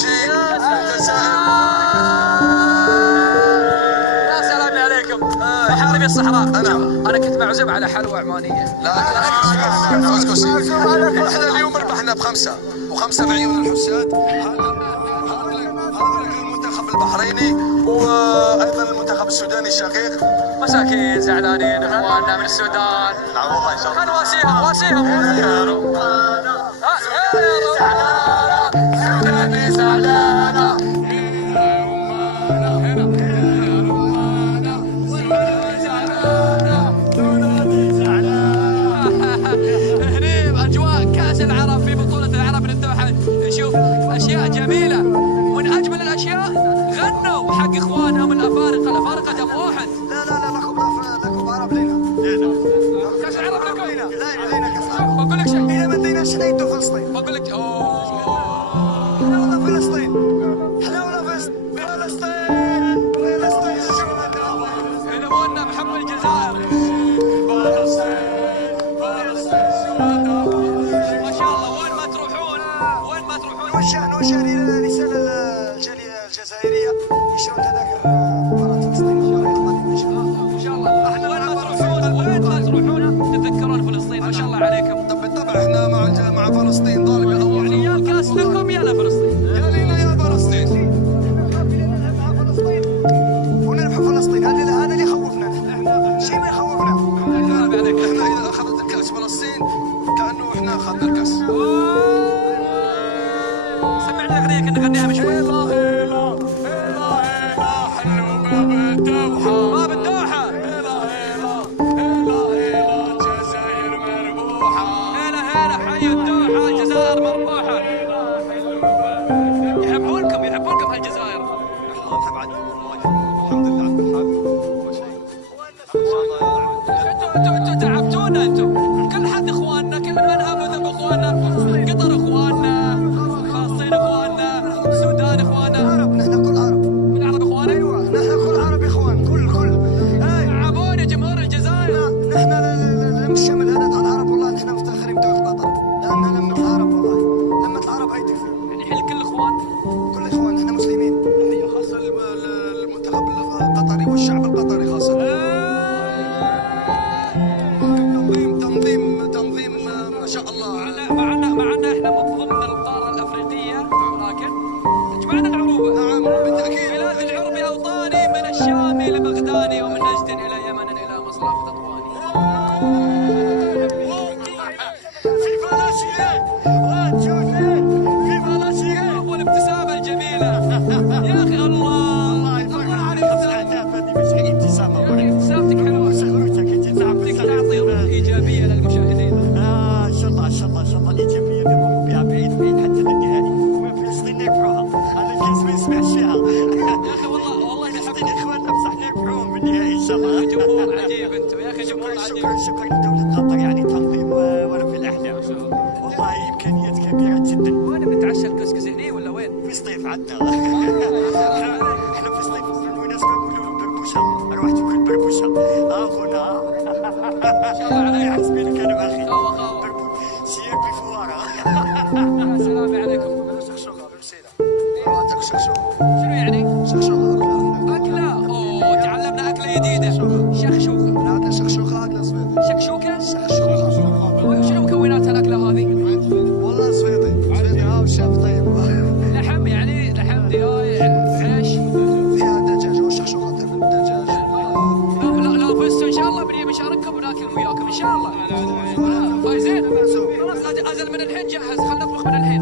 الحوشي الجزائر. يا سلام عليكم. محاربي الصحراء. انا كنت معزوم على حلوى عمانيه. لا احنا اليوم ربحنا بخمسه وخمسه بعيون الحساد. هذا المنتخب البحريني وايضا المنتخب السوداني الشقيق. مساكين زعلانين اخواننا من السودان. لا والله ان شاء الله. خل واسيهم. يا رمانة سوداني زعلانة. هني اجواء كاس العرب في بطولة العرب من الدوحة. نشوف اشياء جميلة، ومن اجمل الاشياء غنوا حق اخوانهم الافارقة دم واحد. لا لكم عرب لينا. كاس العرب لكم. لا لينا كاس العرب. بقول لك شيء. إذا ما اديناش نعيدوا فلسطين. بقول لك احنا ولا فلسطين. احنا ولا فلسطين. فلسطين يلمونا بحب الجزائر. ما شاء الله. وين ما تروحون نوجه رسالة للجالية الجزائرية يشرون تذاكر مباراة فلسطين القادمة إن شاء الله. ان شاء الله. وين ما تروحون تتذكرون فلسطين. ما شاء الله عليكم. طب بالطبع احنا مع فلسطين ظالمة أول. يعني يا الكاس لكم يا لفلسطين. يا لينا يا فلسطين. ونربح فلسطين. هذا اللي يخوفنا. احنا شيء ما يخوفنا. احنا إذا أخذت الكأس فلسطين كأنه احنا أخذنا الكأس. سمعنا الاغنيه كنا نغنيها من شوي. باب الدوحه. هلا حي الدوحه الجزائر مربوحه. يحبونكم هالجزائر. الحمد لله على كل حال. انتوا تعبتونا. كل حد اخواننا، كل من ابو ذنب اخواننا. قطر اخواننا، فلسطين اخواننا، السودان اخواننا. عرب. نحن كل عرب. من عرب اخواننا. ايوه نحن كل عرب اخوان. كل تعبونا جمهور الجزائر. نحن لم الشمل هذا تاع العرب. والله نحن مفتخرين بدولة قطر لأنها لمة العرب. والله لمة العرب هاي تكفي. يعني حل كل الاخوان. كل اخوان نحن مسلمين. هي خاصة المنتخب القطري والشعب القطري خاصة. تنظيم ما شاء الله. معنا احنا من ضمن القاره الافريقيه، ولكن اجمعنا العروبه. نعم بالتأكيد. بلاد العرب اوطاني، من الشام الى بغداد ومن نجد الى يمن الى مصرف تطواني. في فلاشيه في فلاشيه. والابتسامه الجميله. يا اخي الله عليك. ابتسامتك حلوه. تعطي ايجابيه للمشاهدين. ان شاء الله الايجابيه نروحوا بها بعيد حتى للنهائي. وفلسطين نربحوها. هذا الكاس ما يسمعش فيها. يا اخي والله فلسطين اخواننا بصح نربحوهم بالنهائي ان شاء الله. جمهور عجيب انتم يا اخي. جمهور عجيب. شكرا لدولة قطر. يعني تنظيم ولا في الاحلام. والله امكانيات كبيره جدا. وين بنتعشى الكسكس هني ولا وين؟ في صيف عندنا. احنا في صيف بالمناسبه نقولوا له بربوشه. اروح تاكل بربوشه اخونا. ان شاء الله عليك. حسبي لك انا واخي. خاوة. سير بفواره. يا سلام عليكم. شخشوخه بالمسيره. تاكل شخشوخه. شنو يعني؟ شخشوخه أكلة. أوه تعلمنا أكلة جديدة. شخشوخة. عندنا شخشوخه اكله صفيدي. شكشوكة؟ شخشوخه. وشنو مكونات الأكلة هذه؟ والله صفيدي والشاف طيب. لحم يعني لحم دياي عيش. فيها دجاج وشخشوخه تعمل دجاج. لو فزتوا إن شاء الله بنجي بنشارككم وناكل وياكم إن شاء الله. فايزين؟ خلاص أجل من الحين جهز. خلينا نطبخ من الحين.